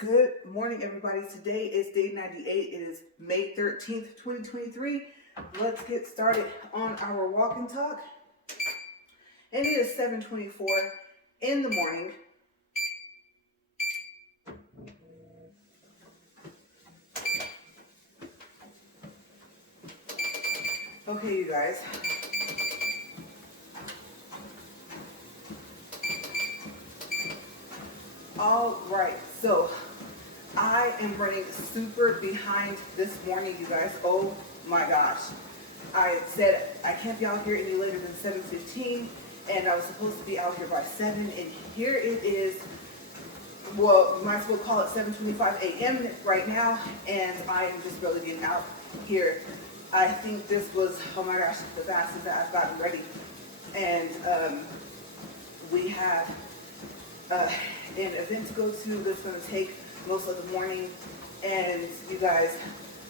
Good morning, everybody. Today is day 98. It is May 13th, 2023. Let's get started on our walk and talk. And it is 7:24 in the morning. Okay, you guys. All right, so I am running super behind this morning, you guys. Oh my gosh. I said I can't be out here any later than 7:15, and I was supposed to be out here by 7, and here it is. Well, you might as well call it 7:25 a.m. right now, and I am just barely getting out here. I think this was, oh my gosh, the fastest that I've gotten ready. And we have an event to go to that's going to take most of the morning. And you guys,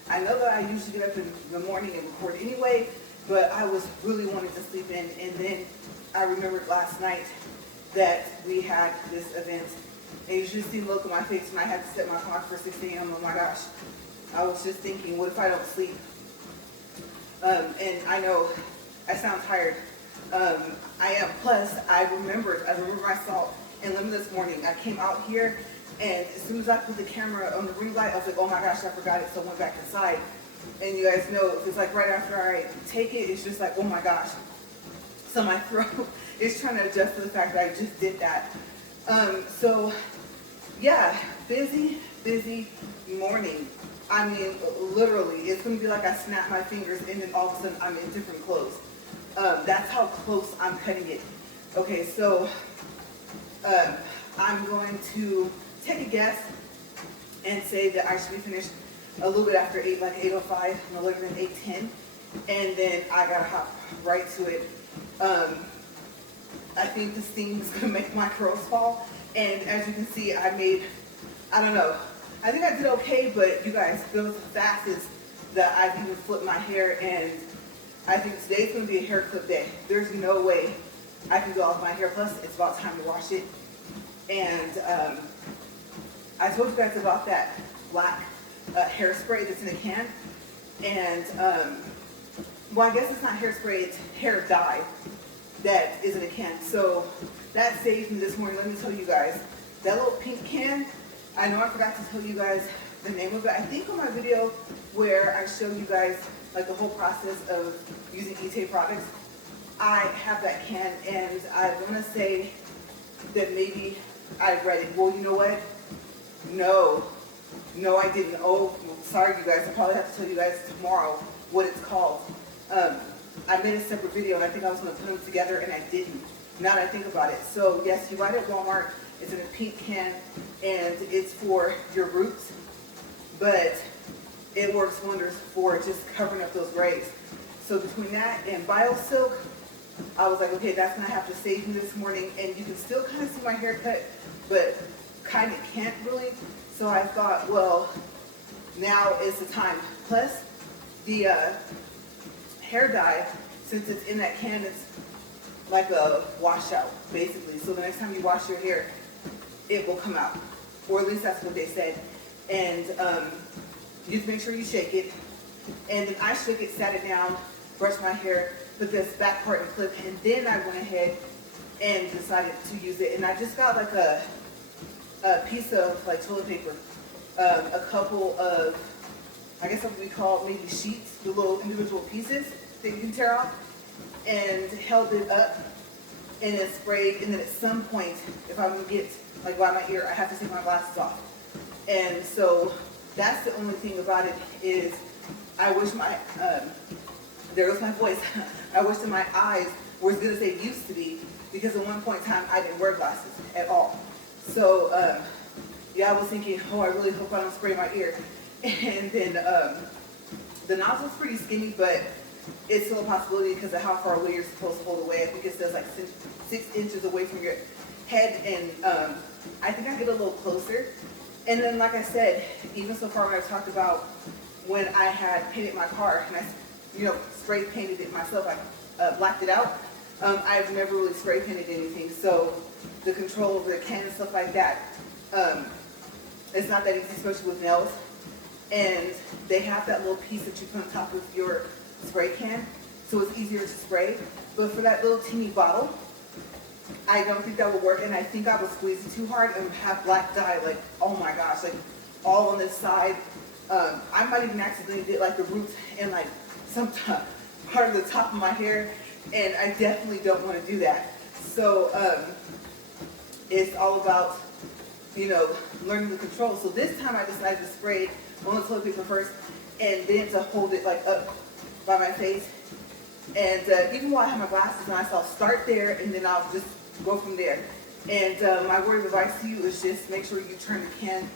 I know that I usually get up in the morning and record anyway, but I was really wanting to sleep in. And then I remembered last night that we had this event. And you should see the look on my face when I had to set my clock for 6 a.m. Oh my gosh. I was just thinking, what if I don't sleep? And I know I sound tired. I am. Plus, I remembered my salt and lemon this morning. I came out here, and as soon as I put the camera on the ring light, I was like, oh my gosh, I forgot it, so I went back inside. And you guys know, it's like right after I take it, it's just like, oh my gosh. So my throat is trying to adjust to the fact that I just did that. So yeah, busy morning. I mean, literally, it's going to be like I snap my fingers and then all of a sudden I'm in different clothes. That's how close I'm cutting it. Okay, so I'm going to take a guess and say that I should be finished a little bit after 8, like 8:05, no later than 8:10. And then I got to hop right to it. I think the steam is going to make my curls fall. And as you can see, I don't know. I think I did okay, but you guys, it was the fastest that I've even flipped my hair, and I think today's going to be a hair clip day. There's no way I can go off my hair. Plus, it's about time to wash it. And I told you guys about that black hairspray that's in a can. And, well, I guess it's not hairspray, it's hair dye that is in a can. So that saved me this morning. Let me tell you guys, that little pink can, I know I forgot to tell you guys the name of it. I think on my video where I show you guys like the whole process of using Ite products, I have that can, and I want to say that maybe I read it. Well, you know what? No, I didn't. Oh, sorry you guys. I probably have to tell you guys tomorrow what it's called. I made a separate video, and I think I was going to put them together, and I didn't. Now that I think about it. So yes, you buy it at Walmart. It's in a pink can, and it's for your roots, but it works wonders for just covering up those grays. So between that and BioSilk, I was like, okay, that's gonna have to save me this morning. And you can still kind of see my haircut, but kind of can't really. So I thought, well, now is the time. Plus, the hair dye, since it's in that can, it's like a washout, basically. So the next time you wash your hair, it will come out, or at least that's what they said. And you just make sure you shake it. And then I shook it, sat it down, brushed my hair, put this back part in clip, and then I went ahead and decided to use it. And I just got like a piece of like toilet paper, a couple of, I guess what we call maybe sheets, the little individual pieces that you can tear off, and held it up and then sprayed. And then at some point, if I'm gonna get like by my ear, I have to take my glasses off. And so that's the only thing about it is I wish my, there goes my voice. I wish that my eyes were as good as they used to be, because at one point in time I didn't wear glasses at all. So yeah, I was thinking, oh, I really hope I don't spray my ear. And then the nozzle's pretty skinny, but it's still a possibility because of how far away you're supposed to hold away. I think it says like 6 inches away from your head, and I think I get a little closer. And then, like I said, even so far when I talked about when I had painted my car and I, spray painted it myself, I blacked it out. I've never really spray painted anything, so the control over the can and stuff like that, It's not that easy, especially with nails. And they have that little piece that you put on top of your spray can, so it's easier to spray. But for that little teeny bottle, I don't think that will work, and I think I was squeezing too hard and have black dye, like, oh my gosh, like all on this side. I might even accidentally get like the roots and like some part of the top of my hair, and I definitely don't want to do that. So it's all about, you know, learning the control. So this time I decided to spray on the toilet paper first, and then to hold it like up by my face. And even while I have my glasses on, I'll start there, and then I'll just go from there. And my word of advice to you is just make sure you turn the can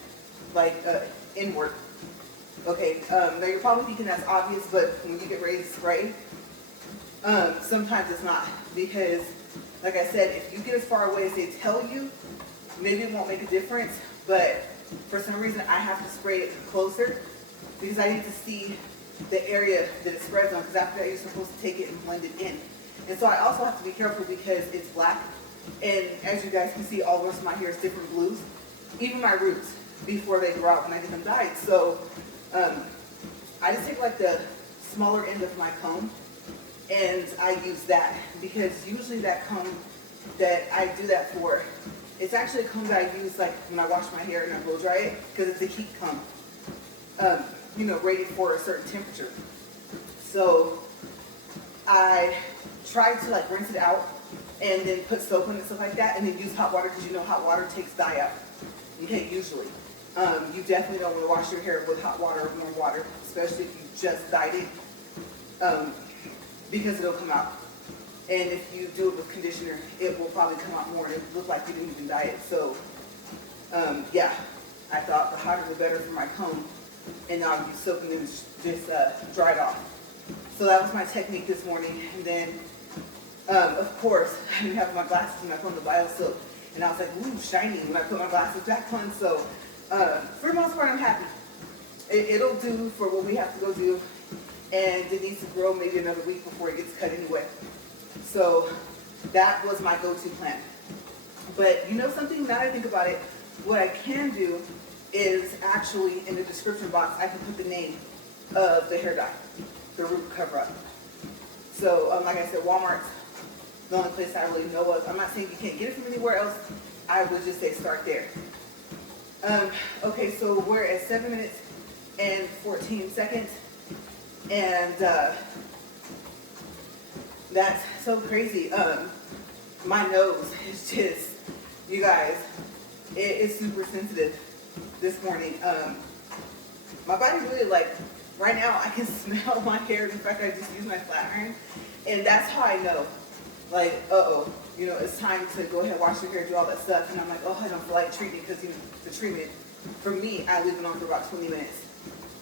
like inward. Okay, now you're probably thinking that's obvious, but when you get ready to spray, sometimes it's not. Because, like I said, if you get as far away as they tell you, maybe it won't make a difference, but for some reason I have to spray it closer because I need to see the area that it spreads on, because after that you're supposed to take it and blend it in. And so I also have to be careful because it's black, and as you guys can see, all the rest of my hair is different blues, even my roots, before they grow out when I get them dyed. So I just take like the smaller end of my comb and I use that, because usually that comb that I do that for, it's actually a comb that I use like when I wash my hair and I blow dry it, because it's a heat comb, you know, rated for a certain temperature. So I try to like rinse it out and then put soap in it, stuff like that, and then use hot water, because you know hot water takes dye out. Okay, usually. You definitely don't want to wash your hair with hot water or warm water, especially if you just dyed it, because it'll come out. And if you do it with conditioner, it will probably come out more and it'll look like you didn't even dye it. So, yeah, I thought the hotter the better for my comb, and now I'll use soap and then just dry it off. So that was my technique this morning. And then, of course, I didn't have my glasses when I put on the bio soap, and I was like, ooh, shiny when I put my glasses back on. So for the most part, I'm happy. It'll do for what we have to go do, and it needs to grow maybe another week before it gets cut anyway. So that was my go-to plan. But you know something, now that I think about it, what I can do is actually in the description box, I can put the name of the hair dye, the root cover-up. So like I said, Walmart's the only place I really know of. I'm not saying you can't get it from anywhere else. I would just say start there. Okay, so we're at 7 minutes and 14 seconds. And that's so crazy. My nose is just, you guys, it is super sensitive this morning. My body's really like, right now I can smell my hair. In fact, I just used my flat iron. And that's how I know, like, uh-oh, you know, it's time to go ahead, wash your hair, do all that stuff. And I'm like, oh, I don't feel like treating it, because, you know, the treatment, for me, I leave it on for about 20 minutes.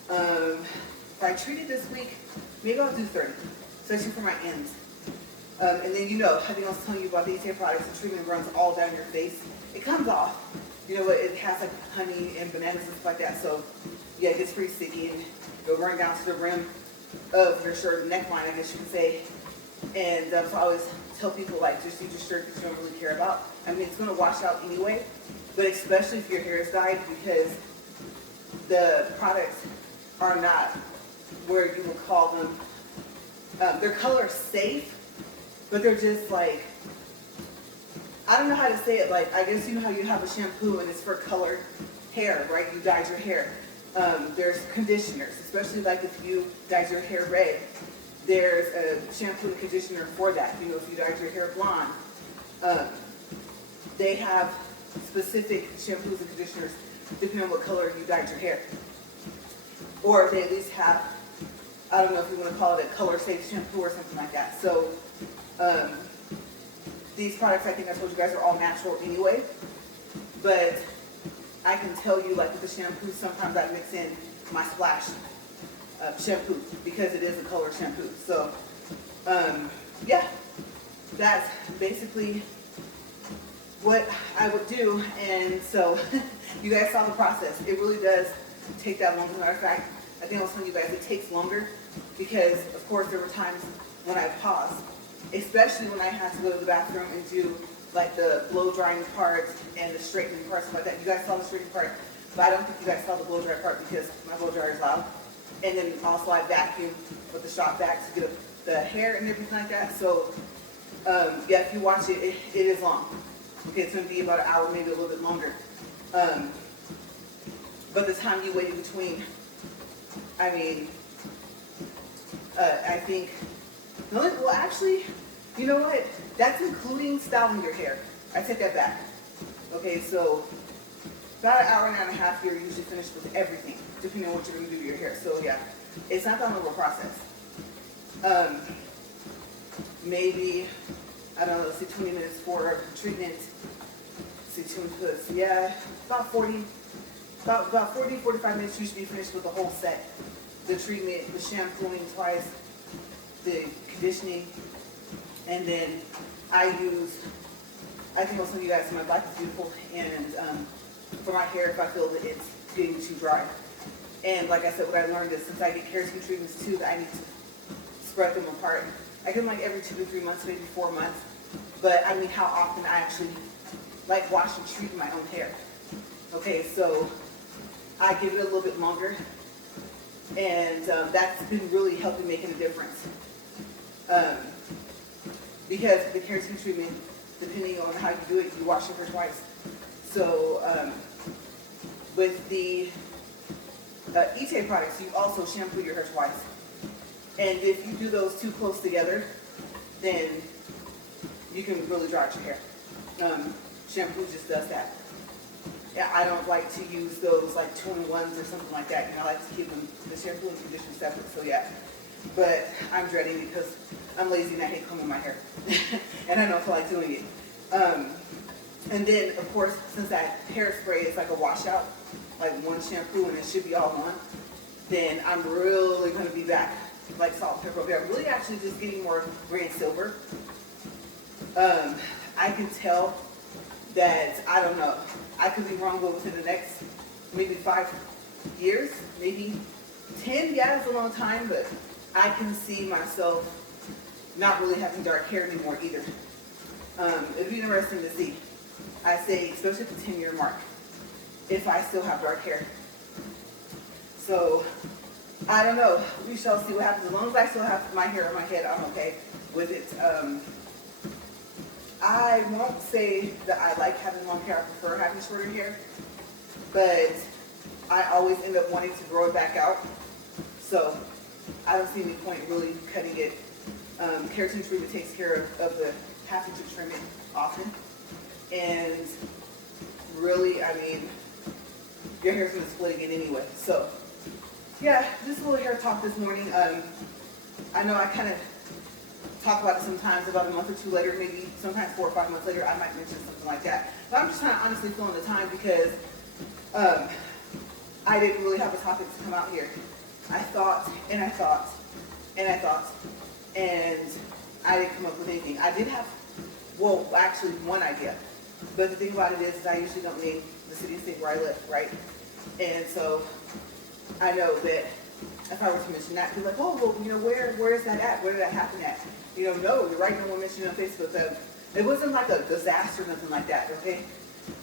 If I treat it this week, maybe I'll do 30, especially for my ends. And then, you know, I think I was telling you about these hair products, the treatment runs all down your face. It comes off, you know, it has like honey and bananas and stuff like that. So, yeah, it gets pretty sticky, and it'll run down to the rim of your shirt, neckline, I guess you can say. And so I always tell people, like, just use your shirt that you don't really care about. I mean, it's going to wash out anyway, but especially if your hair is dyed, because the products are not where you would call them, they're color safe, but they're just like, I don't know how to say it. Like, I guess you know how you have a shampoo and it's for colored hair, right? You dyed your hair. There's conditioners, especially like if you dyed your hair red. There's a shampoo and conditioner for that. You know, if you dyed your hair blonde, they have specific shampoos and conditioners depending on what color you dyed your hair. Or they at least have, I don't know if you want to call it a color safe shampoo or something like that. So these products, I think I told you guys, are all natural anyway. But I can tell you, like with the shampoo, sometimes I mix in my splash shampoo, because it is a color shampoo. So yeah, that's basically what I would do. And so you guys saw the process. It really does take that long. As a matter of fact, I think I was telling you guys it takes longer, because of course there were times when I paused, especially when I had to go to the bathroom and do like the blow drying part and the straightening part, stuff like that. You guys saw the straightening part. but I don't think you guys saw the blow dry part because my blow dryer is loud. And then also I vacuum with the shop vac to get the hair and everything like that. So yeah, if you watch it, it is long. Okay, it's gonna be about an hour, maybe a little bit longer. But the time you wait in between, I mean, I think, well actually, you know what? That's including styling your hair. I take that back. Okay, so about an hour and a half, you're usually finished with everything, depending on what you're gonna do to your hair. So yeah, it's not that long of a process. Maybe, I don't know, let's say 20 minutes for treatment. See, 2 minutes, yeah, about 40, 45 minutes you should be finished with the whole set. The treatment, the shampooing twice, the conditioning, and then I think most of you guys, my black is beautiful, and for my hair, if I feel that it's getting too dry. And like I said, what I learned is since I get hair skin treatments too, that I need to spread them apart. I get them like every 2 to 3 months, maybe 4 months. But I mean how often I actually like wash and treat my own hair. Okay, so I give it a little bit longer, and that's been really helping making a difference. Because the keratin treatment, depending on how you do it, you wash your hair twice. So with the ETA products, you also shampoo your hair twice. And if you do those two close together, then you can really dry out your hair. Shampoo just does that. Yeah, I don't like to use those like 2-in-1s or something like that. You know, I like to keep them, the shampoo and conditioner separate. So yeah, but I'm dreading because I'm lazy and I hate combing my hair, and I don't feel like doing it. And then of course, since that hairspray is like a washout, like one shampoo and it should be all one, then I'm really going to be back like salt and pepper. Okay, I'm really actually just getting more gray and silver. I can tell that, I don't know, I could be wrong, but within the next maybe 5 years, maybe 10, yeah, it's a long time, but I can see myself not really having dark hair anymore either. It'd be interesting to see. I say, especially at the 10-year mark, if I still have dark hair. So, I don't know. We shall see what happens. As long as I still have my hair on my head, I'm okay with it. I won't say that I like having long hair. I prefer having shorter hair. But I always end up wanting to grow it back out. So, I don't see any point really cutting it. Keratin treatment takes care of the having to trim it often. And really, I mean, your hair's going to split again anyway. So, yeah, just a little hair talk this morning. I know I kind of talk about it sometimes, about a month or two later, maybe sometimes 4 or 5 months later, I might mention something like that. But I'm just kind of honestly feeling the time because I didn't really have a topic to come out here. I thought, and I thought, and I thought, and I didn't come up with anything. I did have, well, actually one idea. But the thing about it is I usually don't name the city and state where I live, right? And so I know that if I were to mention that, people are like, oh, well, you know, where is that at? Where did that happen at? You know, no, you're right, no one mentioned it on Facebook. It wasn't like a disaster or nothing like that, okay?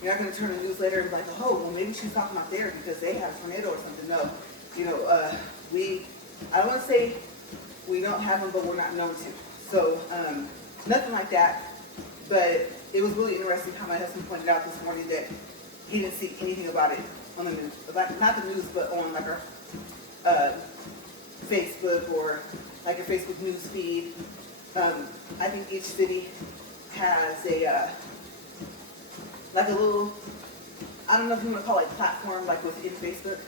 You're not going to turn the newsletter and be like, oh, well, maybe she's talking about there because they have a tornado or something. No, you know, I don't want to say we don't have them, but we're not known to. So nothing like that. But it was really interesting how my husband pointed out this morning that he didn't see anything about it on the news. Not the news, but on like our Facebook or like a Facebook news feed. I think each city has a like a little, I don't know if you want to call it platform, like within Facebook.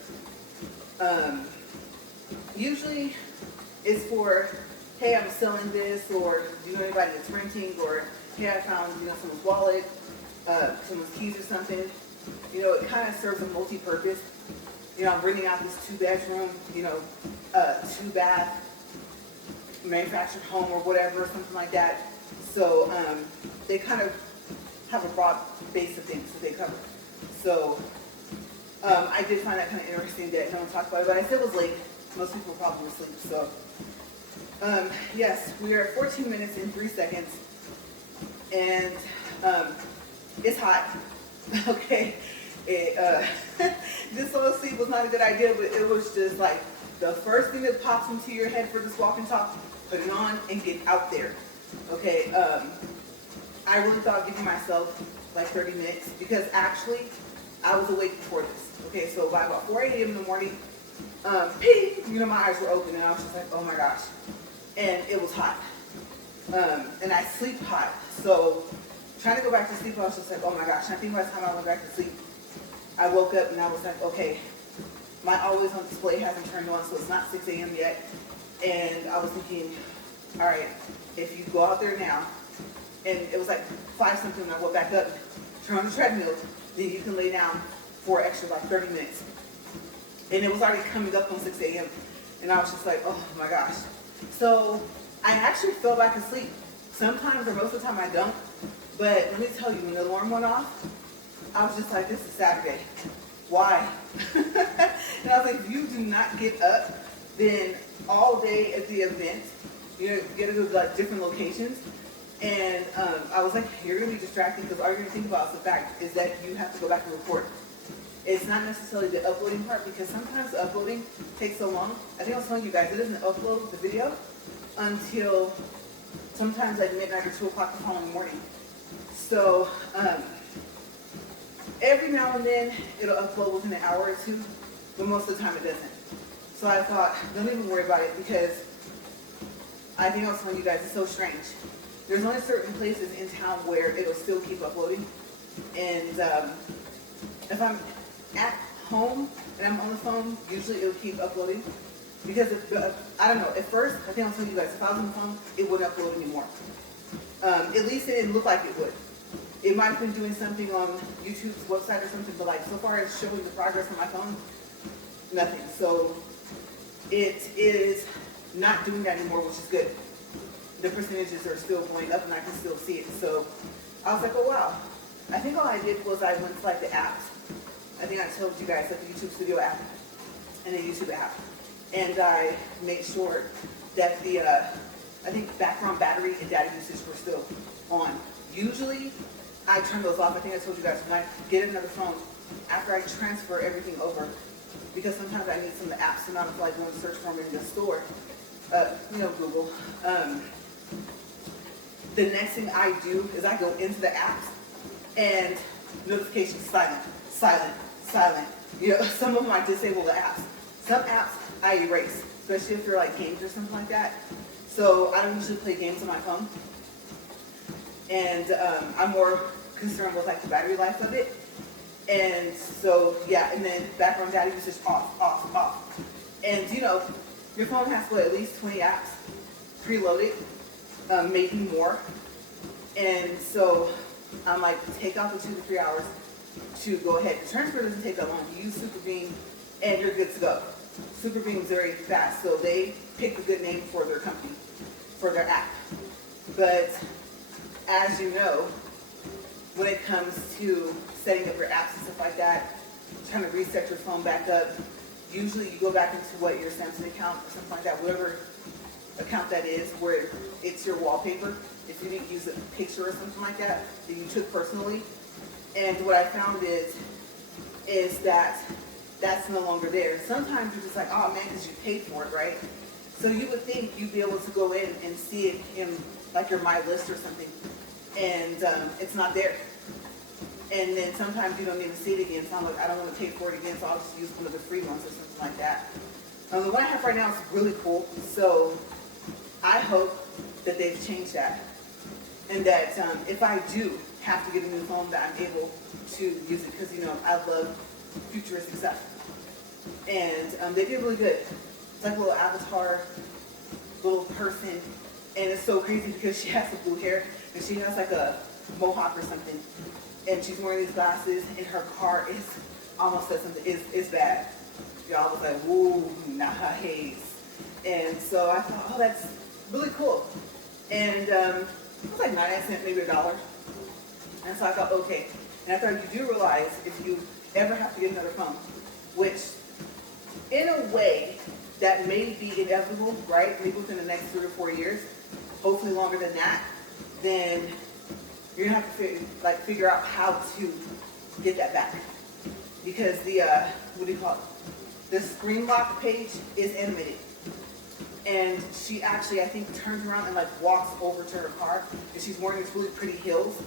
Usually it's for, hey, I'm selling this, or do you know anybody that's renting, or hey, I found, you know, someone's wallet, someone's keys or something. You know, it kind of serves a multi-purpose. You know, I'm renting out this 2-bedroom, you know, 2-bath, manufactured home or whatever, something like that. So they kind of have a broad base of things that they cover. So I did find that kind of interesting that no one talked about it, but I said it was late. Most people were probably asleep. So yes, we are at 14 minutes and 3 seconds, and it's hot. Okay, It, just so asleep was not a good idea, but it was just like the first thing that pops into your head for this walk and talk, put it on and get out there. Okay, I really thought of giving myself like 30 minutes because actually I was awake before this. Okay, so by about 4 a.m. in the morning, ping, you know, my eyes were open and I was just like, oh my gosh. And it was hot. And I sleep hot. So trying to go back to sleep, I was just like, oh my gosh. And I think by the time I went back to sleep, I woke up and I was like, okay, my always on display hasn't turned on, so it's not 6 a.m. yet. And I was thinking, all right, if you go out there now, and it was like 5 something when I went back up, turn on the treadmill, then you can lay down for an extra like 30 minutes. And it was already coming up on 6 a.m. And I was just like, oh my gosh. So I actually fell back asleep. Sometimes or most of the time I don't. But let me tell you, when the alarm went off, I was just like, this is Saturday. Why? And I was like, if you do not get up, then all day at the event, you get to go to like different locations. And I was like, you're going to be distracted because all you're going to think about is the fact is that you have to go back and record. It's not necessarily the uploading part because sometimes the uploading takes so long. I think I was telling you guys, it doesn't upload the video until sometimes like midnight or 2 o'clock the following morning. So every now and then it'll upload within an hour or two, but most of the time it doesn't. So I thought, don't even worry about it because I think I was telling you guys, it's so strange. There's only certain places in town where it'll still keep uploading. And if I'm at home and I'm on the phone, usually it'll keep uploading. Because I don't know, at first, I think I was telling you guys, if I was on the phone, it wouldn't upload anymore. At least it didn't look like it would. It might have been doing something on YouTube's website or something, but like so far as showing the progress on my phone, nothing. So it is not doing that anymore, which is good. The percentages are still going up and I can still see it. So I was like, oh wow. I think all I did was I went to like the apps. I think I told you guys, like the YouTube Studio app and the YouTube app. And I made sure that the, I think background battery and data usage were still on. Usually I turn those off. I think I told you guys when I get another phone, after I transfer everything over, because sometimes I need some of the apps to not have like going to search for them in the store, you know, Google. The next thing I do is I go into the apps and notifications silent, silent, silent. You know, some of them I disable the apps. Some apps I erase, especially if they're like games or something like that. So I don't usually play games on my phone. And I'm more concerned with like the battery life of it. And so, yeah, and then background data usage off, off, off. And you know, your phone has what, at least 20 apps preloaded, maybe more. And so I'm like, take out the 2 to 3 hours to go ahead. The transfer doesn't take that long. You use SuperBeam and you're good to go. SuperBeam is very fast, so they picked a good name for their company, for their app. But as you know, when it comes to setting up your apps and stuff like that, trying to reset your phone back up, usually you go back into what, your Samsung account or something like that, whatever account that is, where it's your wallpaper. If you didn't use a picture or something like that you took personally. And what I found is that that's no longer there. Sometimes you're just like, oh man, because you paid for it, right? So you would think you'd be able to go in and see it in like your My List or something, and it's not there. And then sometimes you don't even see it again. So I'm like, I don't want to pay for it again, so I'll just use one of the free ones or something like that. The one I have right now is really cool, so I hope that they've changed that. And that if I do have to get a new phone, that I'm able to use it, because you know, I love futuristic stuff. And they did really good. It's like a little avatar, little person, and it's so crazy because she has the blue hair, and she has like a mohawk or something, and she's wearing these glasses, and her car is almost said something, is bad. Y'all was like, woo, nice. And so I thought, oh, that's really cool. And it was like 99 cents, maybe $1. And so I thought, okay. And I thought, you do realize if you ever have to get another phone, which in a way that may be inevitable, right? Maybe within the next 3 or 4 years, hopefully longer than that, then you're gonna have to figure out how to get that back. because the, what do you call it? The screen lock page is animated. And she actually, I think, turns around and like walks over to her car, and she's wearing these really pretty heels.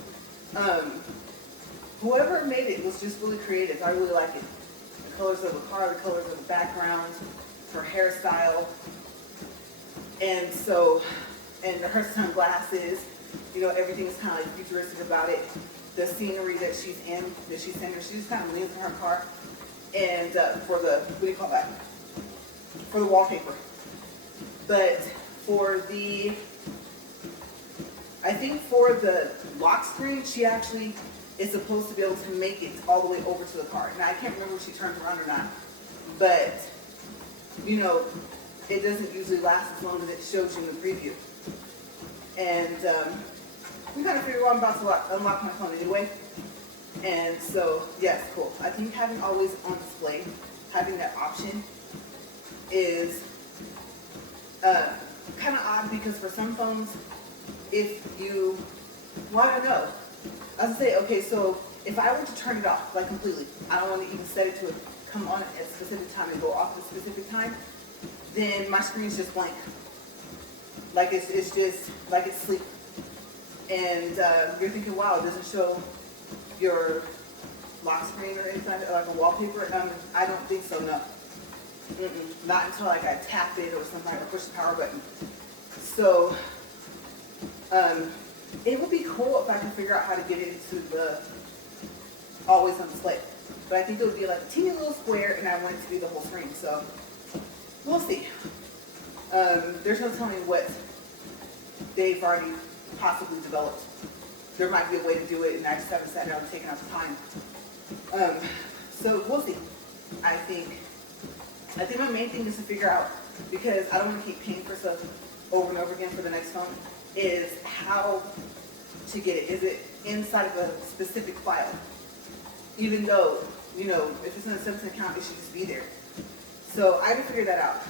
Whoever made it was just really creative. I really like it. The colors of the car, the colors of the background, her hairstyle, and so, and her sunglasses. You know, everything's kind of like futuristic about it. The scenery that she's in, that she's in, she just kind of leans in her car, and for the, what do you call that? For the wallpaper. But for the, I think for the lock screen, she actually is supposed to be able to make it all the way over to the car. Now, I can't remember if she turns around or not, but, you know, it doesn't usually last as long as it shows you in the preview. And we kind of figured, well, I'm about to unlock my phone anyway. And so, yes, cool. I think having always on display, having that option is kind of odd, because for some phones, if you, well, I don't know. I was gonna say, okay, so if I were to turn it off, like completely, I don't want to even set it to come on at a specific time and go off at a specific time, then my screen's just blank. Like it's just, like it's sleep. And you're thinking, wow, it doesn't show your lock screen or anything like that, like a wallpaper? I don't think so, no. Not until like I tap it or something, or push the power button. So it would be cool if I could figure out how to get it into the always on display. But I think it would be like a teeny little square, and I want it to be the whole screen. So we'll see. There's no telling what they've already possibly developed. There might be a way to do it, and I just haven't sat down and taken out the time. So we'll see. I think my main thing is to figure out, because I don't want to keep paying for stuff over and over again for the next phone, is how to get it. Is it inside of a specific file? Even though, you know, if it's in a Simpson account, it should just be there. So I can figure that out.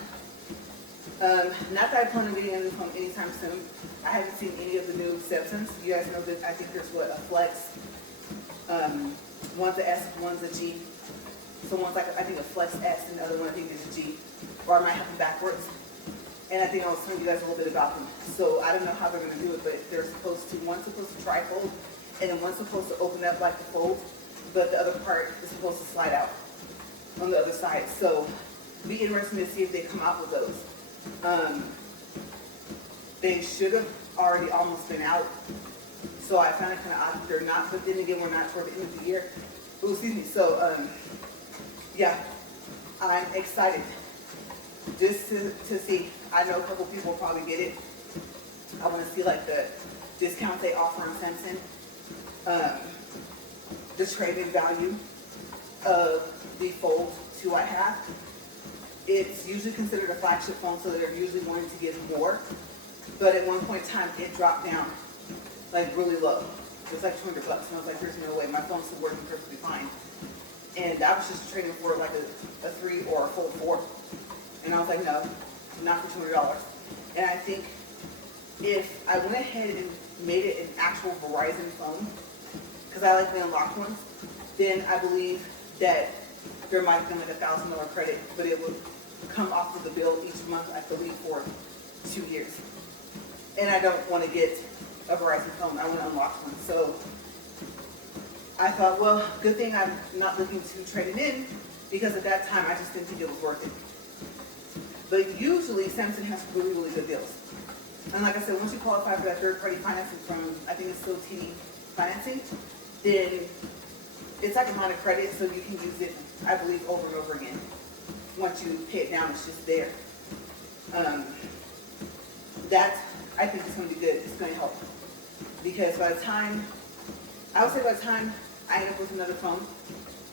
Not that I plan on getting a new phone anytime soon. I haven't seen any of the new Simpsons. You guys know that I think there's a Flex. One's a S, one's a G. So one's like, I think a Flex S, and the other one I think is a G. Or I might have them backwards. And I think I was telling you guys a little bit about them. So I don't know how they're going to do it, but one's supposed to tri-fold, and then one's supposed to open up like the fold, but the other part is supposed to slide out on the other side. So it'd be interesting to see if they come out with those. They should have already almost been out. So I found it kind of odd that they're not, but then again, we're not toward the end of the year. Oh, excuse me. So, yeah, I'm excited just to see. I know a couple people will probably get it. I want to see like the discounts they offer on Samsung, the trade-in value of the Fold 2 I have. It's usually considered a flagship phone, so they're usually wanting to give more. But at one point in time, it dropped down like really low. It was like $200, and I was like, there's no way, my phone's still working perfectly fine. And I was just trading for like a 3 or a Fold 4. And I was like, no, not for $200. And I think if I went ahead and made it an actual Verizon phone, because I like the unlocked ones, then I believe that there might have been like $1,000 credit, but it would come off of the bill each month, I believe, for 2 years. And I don't want to get a Verizon phone. I want to unlock one. So I thought, well, good thing I'm not looking to trade it in, because at that time I just didn't think it was worth it. But usually Samsung has really, really good deals. And like I said, once you qualify for that third-party financing from, I think it's still TD financing, then it's like a line of credit, so you can use it, I believe, over and over again. Once you pay it down, it's just there. That, I think, is going to be good. It's going to help. Because by the time, I would say by the time I end up with another phone,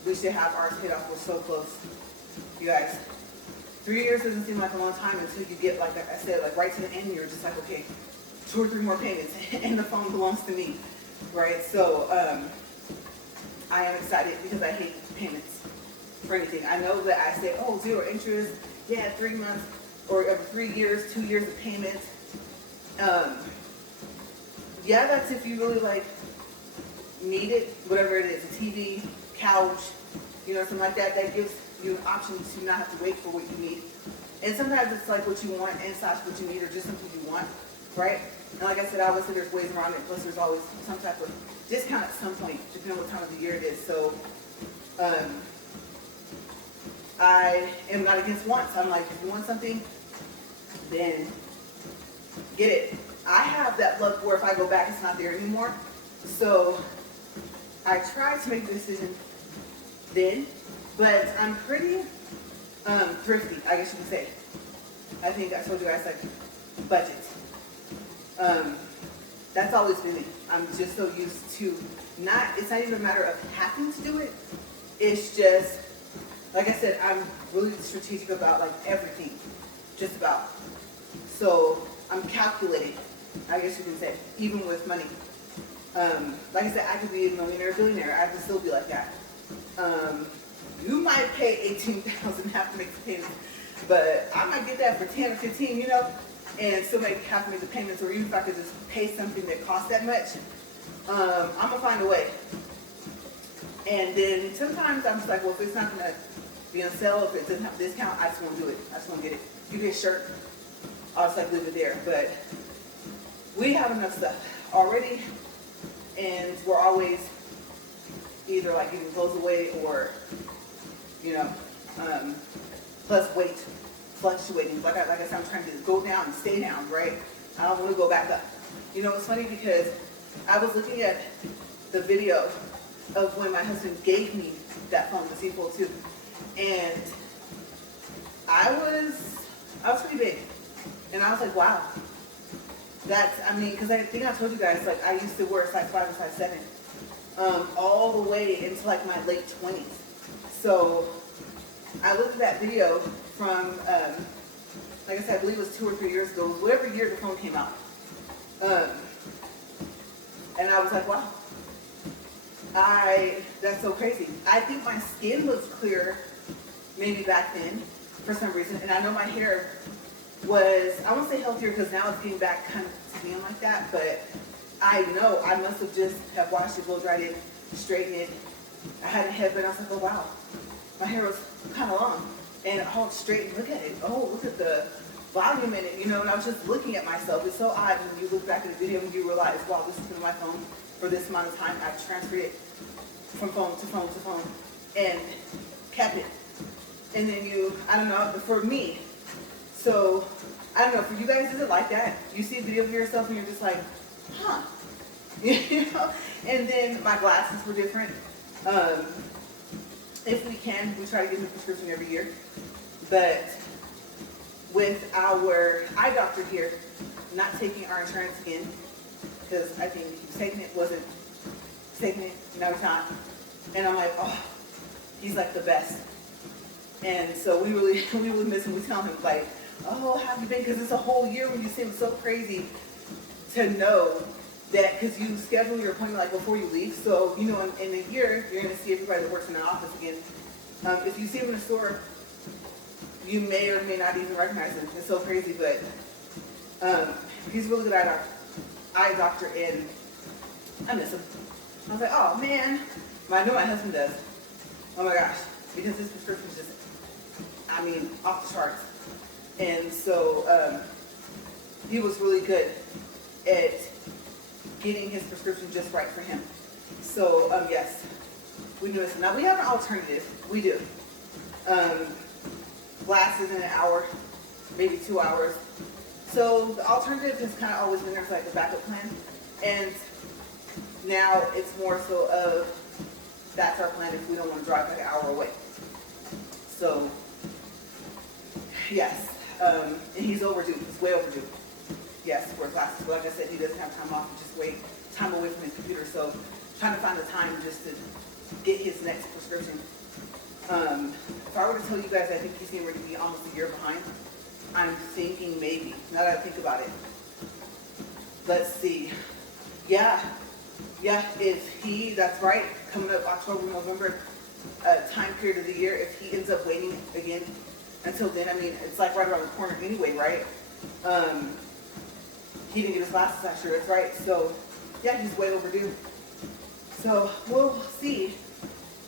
we should have ours paid off. We're so close. You guys, 3 years doesn't seem like a long time until you get, like I said, like right to the end, you're just like, okay, 2 or 3 more payments, and the phone belongs to me, right? So I am excited, because I hate payments for anything. I know that I say, oh, 0 interest, yeah, 3 months, or every 3 years, 2 years of payments. Yeah, that's if you really like need it, whatever it is, a TV, couch, you know, something like that, that gives you an option to not have to wait for what you need. And sometimes it's like what you want and slash what you need, or just something you want, right? And like I said, I always say there's ways around it, plus there's always some type of discount at some point, depending on what time of the year it is. So I am not against wants. I'm like, if you want something, then get it. I have that luck where if I go back, it's not there anymore. So I tried to make the decision then, but I'm pretty thrifty, I guess you could say. I think I told you guys, like, budget. That's always been me. I'm just so used to it's not even a matter of having to do it. It's just, like I said, I'm really strategic about like everything, just about. So I'm calculating, I guess you can say, even with money. Like I said, I could be a millionaire or billionaire. I could still be like that. You might pay $18,000 and have to make the payments, but I might get that for 10 or 15, you know, and still have to make the payments. Or even if I could just pay something that costs that much, I'm gonna find a way. And then sometimes I'm just like, well, if it's not gonna be on sale, if it doesn't have a discount, I just won't do it. I just won't get it. You get a shirt, I'll just like leave it there. But we have enough stuff already, and we're always either like giving clothes away or, you know, plus weight fluctuating. Like I said, I'm trying to go down and stay down, right? I don't want to go back up. You know, it's funny because I was looking at the video of when my husband gave me that phone, the C Fold 2, and I was pretty big, and I was like, wow. That's, I mean, because I think I told you guys, like, I used to wear a size 5 and size 7 all the way into like my late 20s. So I looked at that video from, like I said, I believe it was 2 or 3 years ago, whatever year the phone came out. And I was like, wow, that's so crazy. I think my skin was clearer maybe back then for some reason. And I know my hair was, I won't say healthier because now it's getting back kind of to being like that, but I know I must have just have washed it, blow dried it, straightened it. I had a headband. I was like, oh wow, my hair was kind of long, and all straight. And look at it. Oh, look at the volume in it, you know. And I was just looking at myself. It's so odd when you look back at the video and you realize, wow, this has been on my phone for this amount of time. I've transferred it from phone to phone to phone, and kept it. And then I don't know, but for me. So, I don't know, for you guys, is it like that? You see a video of yourself and you're just like, huh. You know? And then my glasses were different. If we can, we try to get a prescription every year. But with our eye doctor here, not taking our insurance again, because I think he was taking it, wasn't taking it, no time. And I'm like, oh, he's like the best. And so we really miss him. We tell him like, oh, how have you been? Because it's a whole year when you seem so crazy to know that, because you schedule your appointment like before you leave. So, you know, in a year, you're going to see everybody that works in the office again. If you see him in the store, you may or may not even recognize him. It's so crazy, but he's a really good eye doctor, and I miss him. I was like, oh man, I know my husband does. Oh my gosh, because his prescription is just, I mean, off the charts. And so he was really good at getting his prescription just right for him. So yes, we do this. Now we have an alternative. We do. Glasses in an hour, maybe 2 hours. So the alternative has kind of always been there for like a backup plan. And now it's more so of, that's our plan if we don't want to drive like an hour away. So yes. And he's overdue. He's way overdue. Yes, for classes. But like I said, he doesn't have time off. He just time away from his computer. So trying to find the time just to get his next prescription. If I were to tell you guys, I think he's getting ready to be almost a year behind. I'm thinking maybe. Now that I think about it. Let's see. Yeah, if that's right. Coming up October, November, time period of the year, if he ends up waiting again until then, I mean, it's like right around the corner anyway, right? He didn't get his glasses, I'm sure it's right. So, yeah, he's way overdue. So, we'll see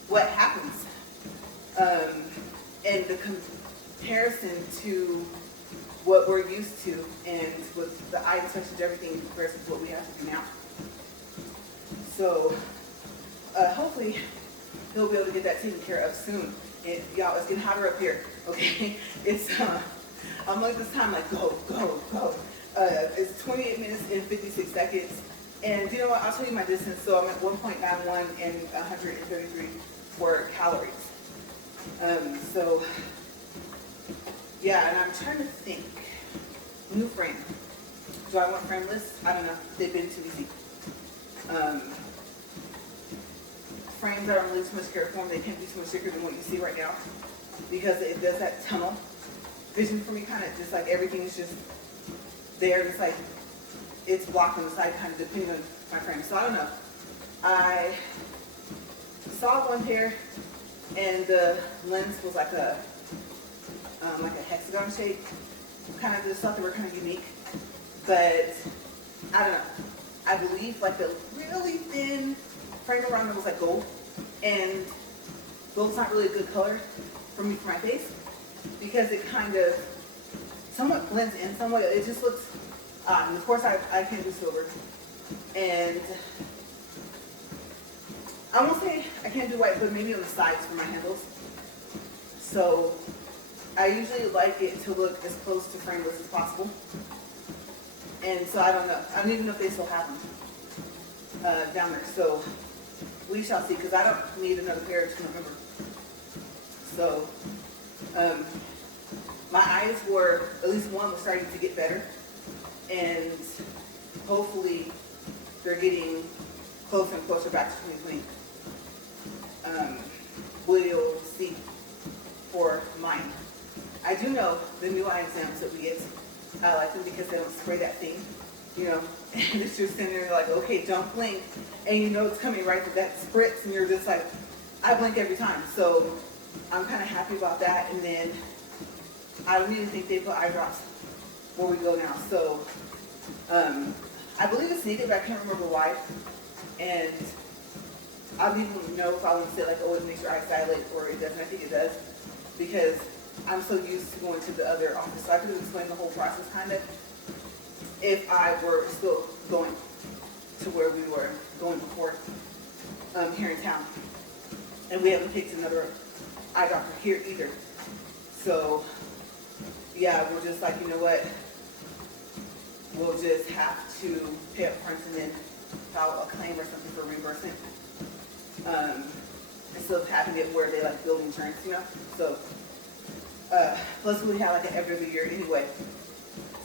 what happens. And the comparison to what we're used to and with the eye inspection, everything in comparison to what we have to do now. So hopefully he'll be able to get that taken care of soon. Y'all, it's getting hotter up here, okay? It's, I'm like this time, like, go, go, go. It's 28 minutes and 56 seconds. And you know what, I'll tell you my distance. So I'm at 1.91 and 133 for calories. So, yeah, and I'm trying to think. New frame. Do I want frameless? I don't know. They've been too easy. Frames that are really too much care for them, they can't be too much thicker than what you see right now, because it does that tunnel vision for me, kind of just like everything's just there. It's like it's blocked on the side, kind of depending on my frame. So I don't know. I saw one pair, and the lens was like a hexagon shape. Kind of just thought they were kind of unique, but I don't know. I believe like the really thin frame around it was like gold, and gold's not really a good color for me for my face because it kind of somewhat blends in somewhat. It just looks odd. And of course I can't do silver, and I won't say I can't do white, but maybe on the sides for my handles. So I usually like it to look as close to frameless as possible. And so I don't know. I don't even know if they still have them down there. So we shall see, because I don't need another pair to November. So my eyes were, at least one was starting to get better. And hopefully they're getting closer and closer back to 2020. We'll see for mine. I do know the new eye exams that we get, I like them because they don't spray that thing, you know, and it's just sitting there like, okay, don't blink, and you know it's coming right to that spritz, and you're just like, I blink every time. So I'm kind of happy about that. And then I don't even think they put eye drops where we go now. So I believe it's needed, but I can't remember why. And I don't even know if I want to say like, oh, it makes your eyes dilate, or it doesn't. I think it does, because I'm so used to going to the other office. So I could have explained the whole process kind of if I were still going to where we were going before here in town. And we haven't picked another eye doctor here either. So yeah, we're just like, you know what? We'll just have to pay up front and then file a claim or something for reimbursement. Instead of having it where they like build insurance, you know? So plus we had like an every other year anyway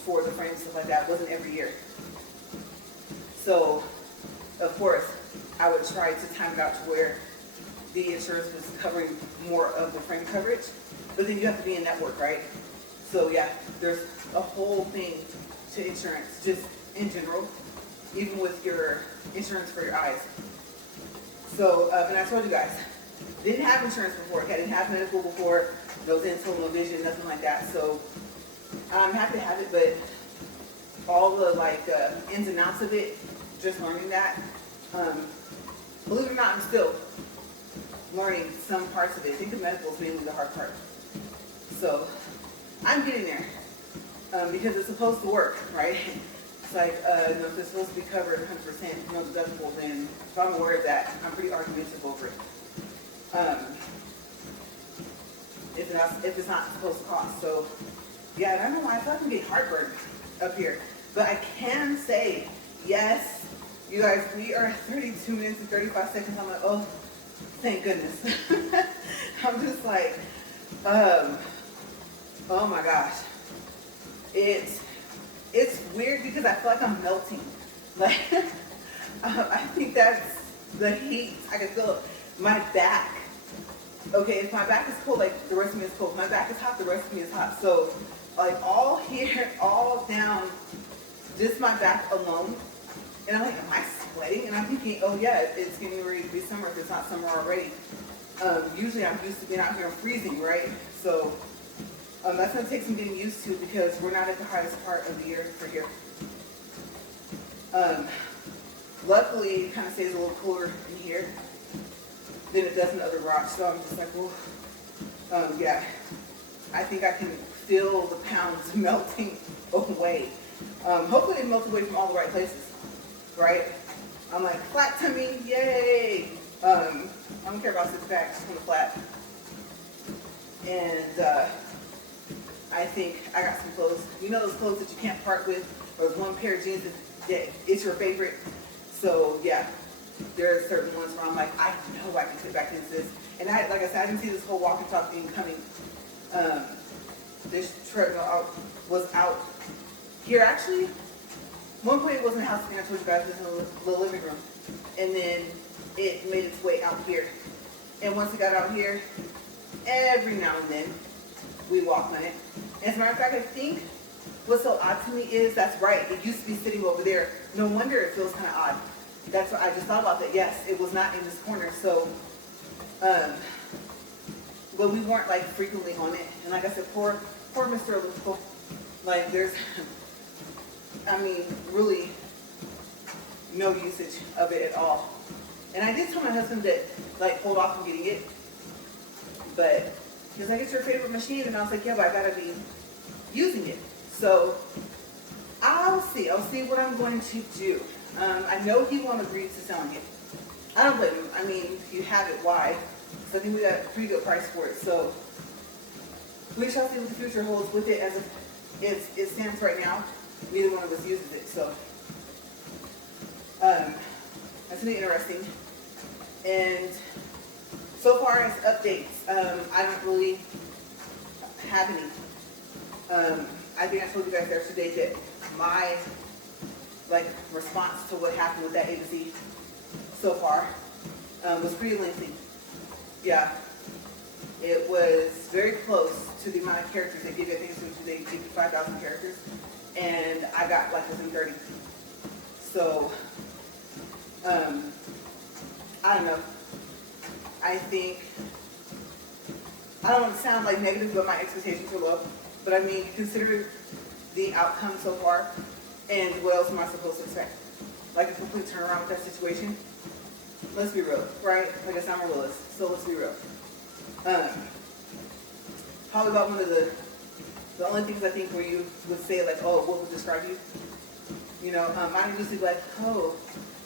for the frames and stuff like that. It wasn't every year. So of course I would try to time it out to where the insurance was covering more of the frame coverage, but then you have to be in network, right? So yeah, there's a whole thing to insurance, just in general, even with your insurance for your eyes. So, and I told you guys, didn't have insurance before, okay? I didn't have medical before, no dental, no vision, nothing like that. So I'm happy to have it, but all the like ins and outs of it, just learning that, believe it or not, I'm still learning some parts of it. I think the medical is mainly the hard part. So I'm getting there because it's supposed to work, right? It's like, you know, if it's supposed to be covered 100%, no deductible, then if I'm aware of that, I'm pretty argumentative over it. If it's not supposed to cost. So yeah, and I don't know why I feel like I'm getting heartburn up here. But I can say, yes, you guys, we are at 32 minutes and 35 seconds. I'm like, oh, thank goodness. I'm just like, oh my gosh. It's weird because I feel like I'm melting. Like, I think that's the heat. I can feel my back. Okay, if my back is cold, like the rest of me is cold. If my back is hot, the rest of me is hot. So, like all here, all down, just my back alone. And I'm like, am I sweating? And I'm thinking, oh yeah, it's getting ready to be summer if it's not summer already. Usually I'm used to being out here and freezing, right? So that's going to take some getting used to because we're not at the hottest part of the year for here. Luckily, it kind of stays a little cooler in here than it does in the other rocks. So I'm just like, well, Yeah, I think I can feel the pounds melting away. Hopefully it melts away from all the right places, right? I'm like, flat tummy, yay! I don't care about six pack, just want a flat. And I think I got some clothes. You know those clothes that you can't part with, or there's one pair of jeans that it's your favorite. So yeah, there are certain ones where I'm like, I know I can fit back into this. And like I said, I didn't see this whole walk and talk thing coming. This treadmill was out here actually. One point it was in the house, and I told you guys it was in the living room. And then it made its way out here. And once it got out here, every now and then, we walk on it. As a matter of fact, I think what's so odd to me is, that's right, it used to be sitting over there. No wonder it feels kind of odd. That's what I just thought about that. Yes, it was not in this corner. So, but we weren't like frequently on it. And like I said, poor Mr. Olympical. Like there's, I mean, really no usage of it at all. And I did tell my husband that, like, hold off on getting it. But he was like, it's your favorite machine. And I was like, yeah, but I gotta be using it. So I'll see what I'm going to do. I know he won't agree to selling it. I don't blame him. I mean, if you have it, why? So I think we got a pretty good price for it. So we shall see what the future holds with it. As it stands right now, neither one of us uses it. So that's gonna be interesting. And so far as updates, I don't really have any. I think I told you guys yesterday that my response to what happened with that A to Z so far was pretty lengthy. Yeah, it was very close to the amount of characters they give you. I think they give you 5,000 characters, and I got like within 30. So I don't know. I think, I don't want to sound like negative, but my expectations were low. But I mean, consider the outcome so far, and what else am I supposed to expect? Like a complete turnaround with that situation? Let's be real, right? Like I said, I'm a realist, so let's be real. Probably about one of the only things I think where you would say like, oh, what would describe you? You know, I usually be like, oh,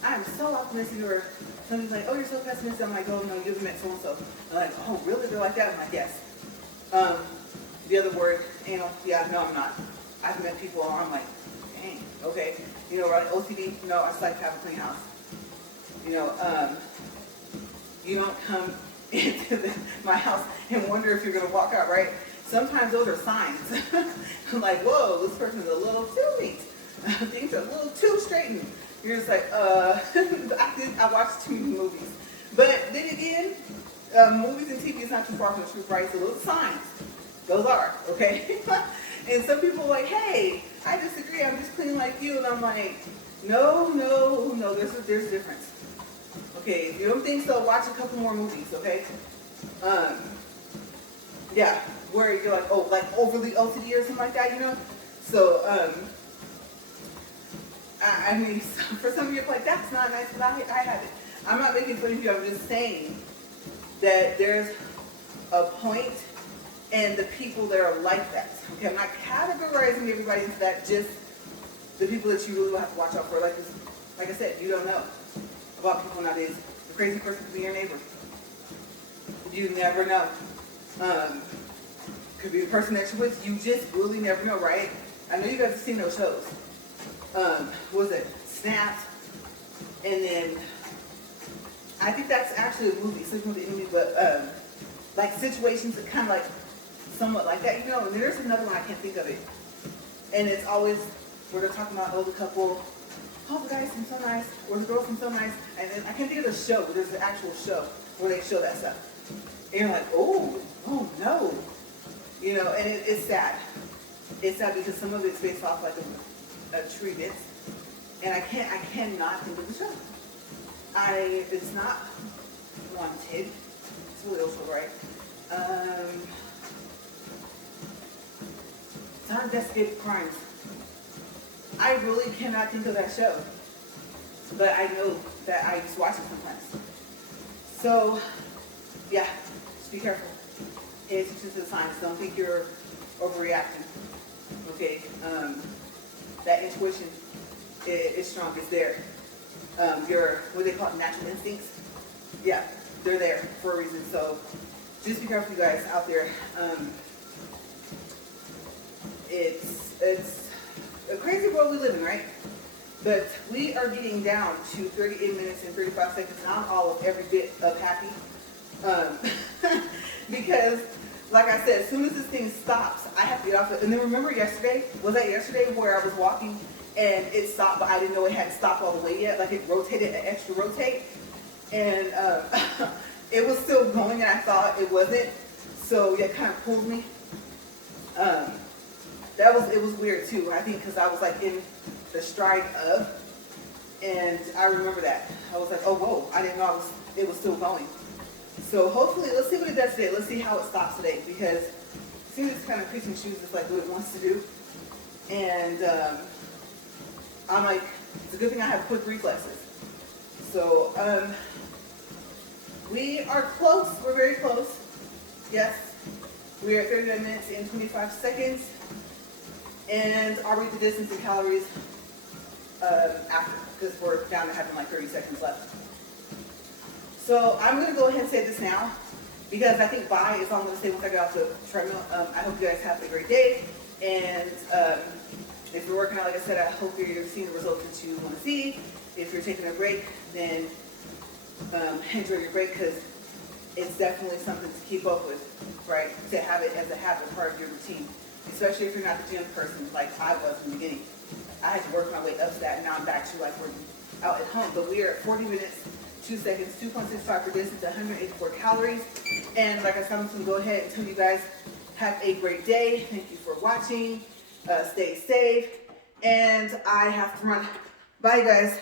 I'm so optimistic, or somebody's like, oh, you're so pessimistic. I'm like, oh, no, you've met so-and-so. I'm like, oh, really? They're like that? I'm like, yes. The other word, anal, yeah, no, I'm not. I've met people, I'm like, dang, okay. You know, right, OCD, no, I just like to have a clean house. You know, you don't come into my house and wonder if you're going to walk out, right? Sometimes those are signs. I'm like, whoa, this person's a little too neat. Things are a little too straightened. You're just like, I watched too many movies. But then again, movies and TV is not too far from the truth, right? So those signs, those are, okay? And some people are like, hey, I disagree, I'm just clean like you. And I'm like, no, there's a difference. Okay, if you don't think so, watch a couple more movies, okay? Yeah, where you're like, oh, like overly OCD or something like that, you know? So, I mean, for some of you, like, that's not nice, but I have it. I'm not making fun of you, I'm just saying that there's a point in the people that are like that. Okay, I'm not categorizing everybody into that, just the people that you really will have to watch out for. Like I said, you don't know about people nowadays. The crazy person could be your neighbor. You never know. Could be the person that you're with. You just really never know, right? I know you guys have seen those shows. What was it? Snapped. And then, I think that's actually a movie, Sleeping with the Enemy, but like situations that kind of like, somewhat like that, you know. And there's another one, I can't think of it. And it's always, where they're talking about, oh, the couple, oh, the guy seems so nice, or the girl seems so nice. And then, I can't think of the show, but there's an actual show where they show that stuff. And you're like, oh no. You know, and it's sad. It's sad because some of it's based off like a treatment. And I cannot think of the show. It's not Wanted. It's a little show, right? It's not Investigative Crimes. I really cannot think of that show. But I know that I used to watch it sometimes. So, yeah, just be careful. Pay attention to the signs. Don't think you're overreacting. Okay, that intuition is strong. It's there. Your, what do they call it, natural instincts? Yeah, they're there for a reason. So just be careful, you guys out there. It's a crazy world we live in, right? But we are getting down to 38 minutes and 35 seconds, and I'm all of every bit of happy. Because, like I said, as soon as this thing stops, I have to get off it. And then remember yesterday, was that yesterday where I was walking and it stopped, but I didn't know it hadn't stopped all the way yet, like it rotated an extra rotate. And it was still going and I thought it wasn't. So yeah, it kind of pulled me. It was weird too, I think, because I was like in the stride of, and I remember that. I was like, oh, whoa, I didn't know it was still going. So hopefully, let's see what it does today. Let's see how it stops today, because it seems it's kind of creasing shoes is like what it wants to do. And I'm like, it's a good thing I have quick reflexes. So we are close. We're very close. Yes. We are at 39 minutes and 25 seconds. And I'll read the distance in calories after, because we're down to having like 30 seconds left. So I'm going to go ahead and say this now, because I think bye is all I'm going to say once I get off the treadmill. I hope you guys have a great day. And if you're working out, like I said, I hope you're seeing the results that you want to see. If you're taking a break, then enjoy your break, because it's definitely something to keep up with, right? To have it as a habit, part of your routine. Especially if you're not the gym person like I was in the beginning. I had to work my way up to that, and now I'm back to like working out at home. But we are at 40 minutes, 2 seconds, 2.65 per distance, 184 calories. And like I said, I'm just going to go ahead and tell you guys, have a great day. Thank you for watching. Stay safe. And I have to run. Bye, guys.